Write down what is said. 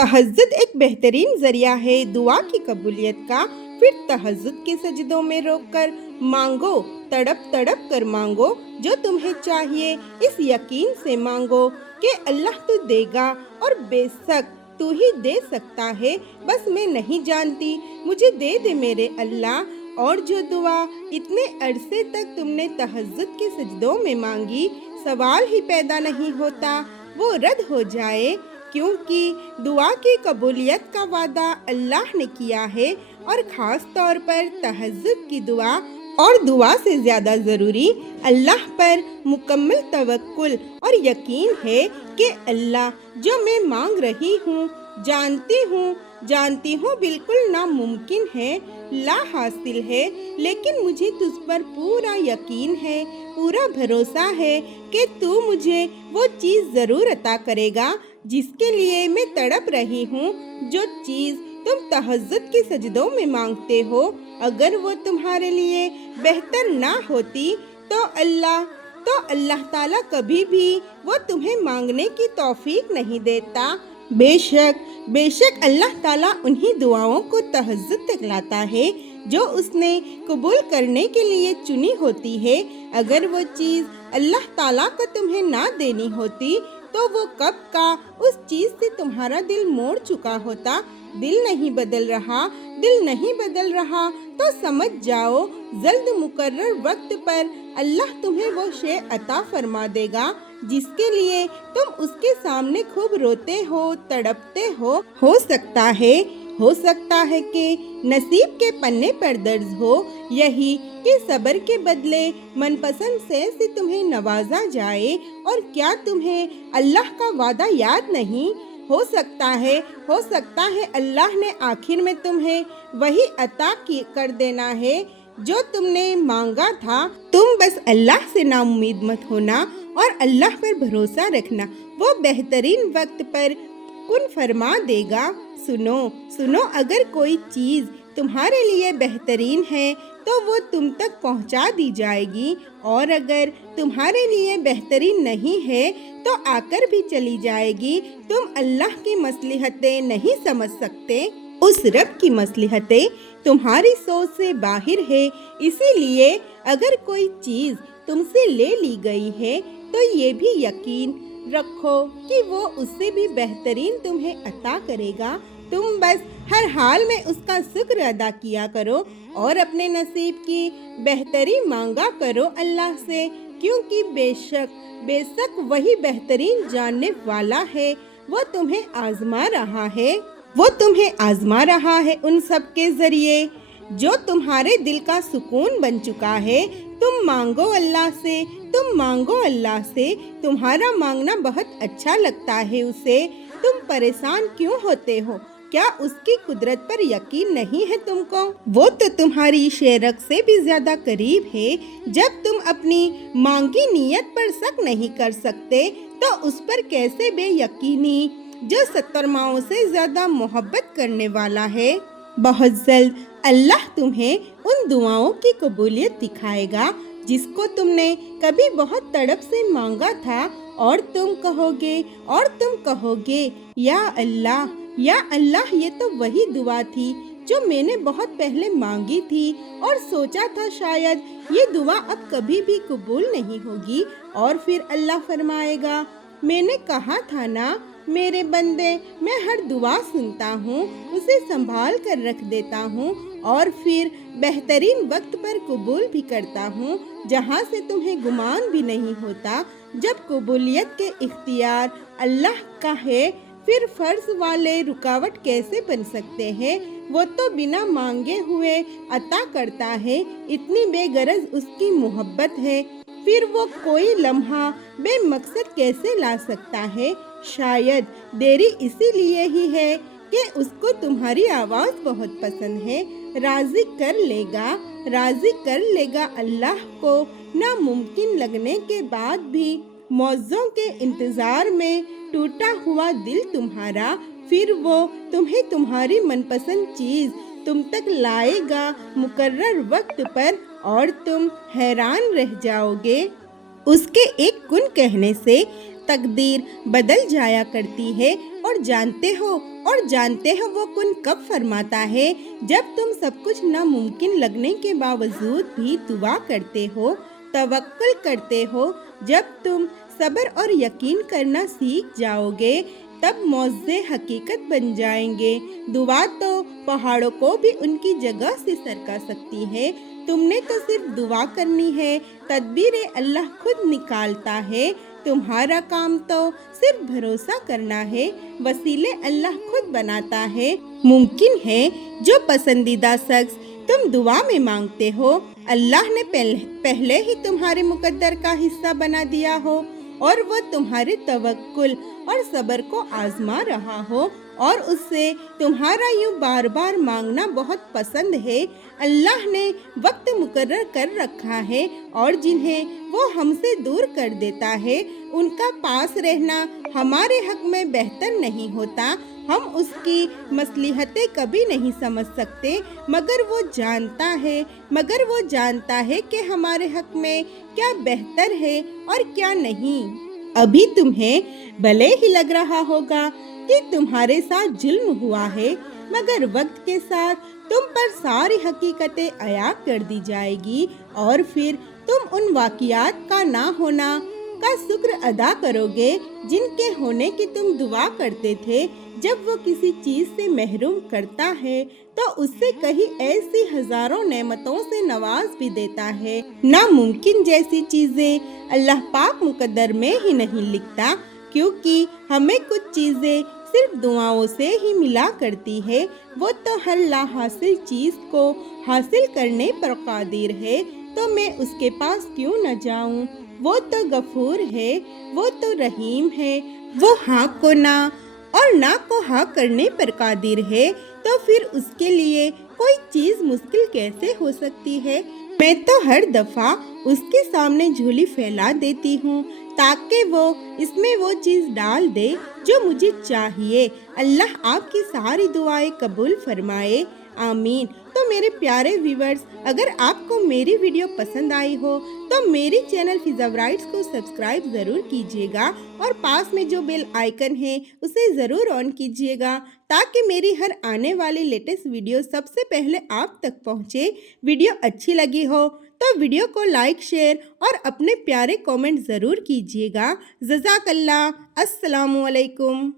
तहज्जुद एक बेहतरीन जरिया है दुआ की कबूलियत का। फिर तहज्जुद के सजदों में रोक कर मांगो, तड़प तड़प कर मांगो जो तुम्हें चाहिए। इस यकीन से मांगो कि अल्लाह तो देगा और बेशक तू ही दे सकता है। बस मैं नहीं जानती, मुझे दे दे मेरे अल्लाह। और जो दुआ इतने अरसे तक तुमने तहज्जुद के सजदों में मांगी, सवाल ही पैदा नहीं होता वो रद्द हो जाए, क्योंकि दुआ की कबूलियत का वादा अल्लाह ने किया है। और ख़ास तौर पर तहज्जुद की दुआ, और दुआ से ज़्यादा ज़रूरी अल्लाह पर मुकम्मल तवक्कुल और यकीन है कि अल्लाह जो मैं मांग रही हूँ, जानती हूँ बिल्कुल नामुमकिन है, ला हासिल है, लेकिन मुझे तुझ पर पूरा यकीन है, पूरा भरोसा है कि तू मुझे वो चीज़ ज़रूर अता करेगा जिसके लिए मैं तड़प रही हूँ। जो चीज़ तुम तहज्जुद के सजदों में मांगते हो, अगर वो तुम्हारे लिए बेहतर ना होती तो अल्लाह ताला कभी भी वो तुम्हें मांगने की तौफीक नहीं देता। बेशक अल्लाह ताला उन्हीं दुआओं को तहज्जुद तक लाता है जो उसने कबूल करने के लिए चुनी होती है। अगर वो चीज़ अल्लाह ताला को तुम्हें ना देनी होती तो वो कब का उस चीज़ से तुम्हारा दिल मोड़ चुका होता। दिल नहीं बदल रहा तो समझ जाओ जल्द मुकर्रर वक्त पर अल्लाह तुम्हें वो शे अता फरमा देगा जिसके लिए तुम उसके सामने खूब रोते हो, तड़पते हो। हो सकता है कि नसीब के पन्ने पर दर्ज हो यही कि सब्र के बदले मनपसंद से तुम्हें नवाजा जाए। और क्या तुम्हें अल्लाह का वादा याद नहीं? हो सकता है अल्लाह ने आखिर में तुम्हें वही अता कर देना है जो तुमने मांगा था। तुम बस अल्लाह से नाउम्मीद मत होना और अल्लाह पर भरोसा रखना, वो बेहतरीन वक्त पर कुन फरमा देगा। सुनो, अगर कोई चीज़ तुम्हारे लिए बेहतरीन है तो वो तुम तक पहुंचा दी जाएगी, और अगर तुम्हारे लिए बेहतरीन नहीं है तो आकर भी चली जाएगी। तुम अल्लाह की मसलहतें नहीं समझ सकते, उस रब की मसलहतें तुम्हारी सोच से बाहर है। इसीलिए अगर कोई चीज़ तुमसे ले ली गई है तो ये भी यकीन रखो कि वो उससे भी बेहतरीन तुम्हें अता करेगा। तुम बस हर हाल में उसका शुक्र अदा किया करो और अपने नसीब की बेहतरी मांगा करो अल्लाह से, क्योंकि बेशक वही बेहतरीन जानने वाला है। वो तुम्हें आजमा रहा है उन सब के जरिए जो तुम्हारे दिल का सुकून बन चुका है। तुम मांगो अल्लाह से, तुम्हारा मांगना बहुत अच्छा लगता है उसे। तुम परेशान क्यों होते हो? क्या उसकी कुदरत पर यकीन नहीं है तुमको? वो तो तुम्हारी शेरक से भी ज्यादा करीब है। जब तुम अपनी मांगी नीयत पर शक नहीं कर सकते तो उस पर कैसे बेयकीनी जो 70 माओं से ज्यादा मोहब्बत करने वाला है। बहुत जल्द अल्लाह तुम्हें उन दुआओं की कबूलियत दिखाएगा जिसको तुमने कभी बहुत तड़प से मांगा था, और तुम कहोगे या अल्लाह ये तो वही दुआ थी जो मैंने बहुत पहले मांगी थी और सोचा था शायद ये दुआ अब कभी भी कबूल नहीं होगी। और फिर अल्लाह फरमाएगा, मैंने कहा था ना मेरे बंदे, मैं हर दुआ सुनता हूँ, उसे संभाल कर रख देता हूँ और फिर बेहतरीन वक्त पर कबूल भी करता हूँ जहाँ से तुम्हें गुमान भी नहीं होता। जब कबूलियत के इख्तियार अल्लाह का है, फिर फर्ज वाले रुकावट कैसे बन सकते हैं? वो तो बिना मांगे हुए अता करता है, इतनी बेगरज उसकी मोहब्बत है। फिर वो कोई लम्हा बेमकसद कैसे ला सकता है? शायद देरी इसीलिए ही है कि उसको तुम्हारी आवाज़ बहुत पसंद है। राज़ी कर लेगा अल्लाह को नामुमकिन लगने के बाद भी। मौज़ों के इंतज़ार में टूटा हुआ दिल तुम्हारा, फिर वो तुम्हें तुम्हारी मनपसंद चीज़ तुम तक लाएगा मुकर्रर वक्त पर, और तुम हैरान रह जाओगे। उसके एक कुन कहने से تقدیر بدل جایا کرتی ہے اور جانتے ہو وہ کن کب فرماتا ہے جب تم سب کچھ ناممکن لگنے کے باوجود بھی دعا کرتے ہو، توکل کرتے ہو۔ جب تم صبر اور یقین کرنا سیکھ جاؤ گے تب معجزے حقیقت بن جائیں گے۔ دعا تو پہاڑوں کو بھی ان کی جگہ سے سرکا سکتی ہے۔ تم نے تو صرف دعا کرنی ہے، تدبیر اللہ خود نکالتا ہے۔ تمہارا کام تو صرف بھروسہ کرنا ہے، وسیلے اللہ خود بناتا ہے۔ ممکن ہے جو پسندیدہ شخص تم دعا میں مانگتے ہو اللہ نے پہلے ہی تمہارے مقدر کا حصہ بنا دیا ہو، اور وہ تمہارے توکل اور صبر کو آزما رہا ہو، اور اس سے تمہارا یوں بار بار مانگنا بہت پسند ہے۔ اللہ نے وقت مقرر کر رکھا ہے، اور جنہیں وہ ہم سے دور کر دیتا ہے ان کا پاس رہنا ہمارے حق میں بہتر نہیں ہوتا۔ ہم اس کی مصلحتیں کبھی نہیں سمجھ سکتے، مگر وہ جانتا ہے کہ ہمارے حق میں کیا بہتر ہے اور کیا نہیں۔ ابھی تمہیں بھلے ہی لگ رہا ہوگا کہ تمہارے ساتھ ظلم ہوا ہے، مگر وقت کے ساتھ تم پر ساری حقیقتیں عیاں کر دی جائے گی، اور پھر تم ان واقعات کا نہ ہونا کا شکر ادا کرو گے جن کے ہونے کی تم دعا کرتے تھے۔ جب وہ کسی چیز سے محروم کرتا ہے تو اس سے کہیں ایسی ہزاروں نعمتوں سے نواز بھی دیتا ہے۔ ناممکن جیسی چیزیں اللہ پاک مقدر میں ہی نہیں لکھتا، کیونکہ ہمیں کچھ چیزیں صرف دعاؤں سے ہی ملا کرتی ہے۔ وہ تو ہر لا حاصل چیز کو حاصل کرنے پر قادر ہے، تو میں اس کے پاس کیوں نہ جاؤں؟ وہ تو غفور ہے، وہ تو رحیم ہے، وہ ہاں کو نہ اور نہ کو ہاں کرنے پر قادر ہے، تو پھر اس کے لیے کوئی چیز مشکل کیسے ہو سکتی ہے؟ میں تو ہر دفعہ اس کے سامنے جھولی پھیلا دیتی ہوں تاکہ وہ اس میں وہ چیز ڈال دے جو مجھے چاہیے۔ اللہ آپ کی ساری دعائیں قبول فرمائے، آمین۔ تو میرے پیارے ویورز، اگر آپ کو میری ویڈیو پسند آئی ہو تو میری چینل فضا برائٹس کو سبسکرائب ضرور کیجیے گا، اور پاس میں جو بیل آئیکن ہے اسے ضرور آن کیجیے گا تاکہ میری ہر آنے والی لیٹسٹ ویڈیو سب سے پہلے آپ تک پہنچے۔ ویڈیو اچھی لگی ہو تو ویڈیو کو لائک، شیئر اور اپنے پیارے کومنٹ ضرور کیجیے گا۔ جزاک اللہ۔ السلام علیکم۔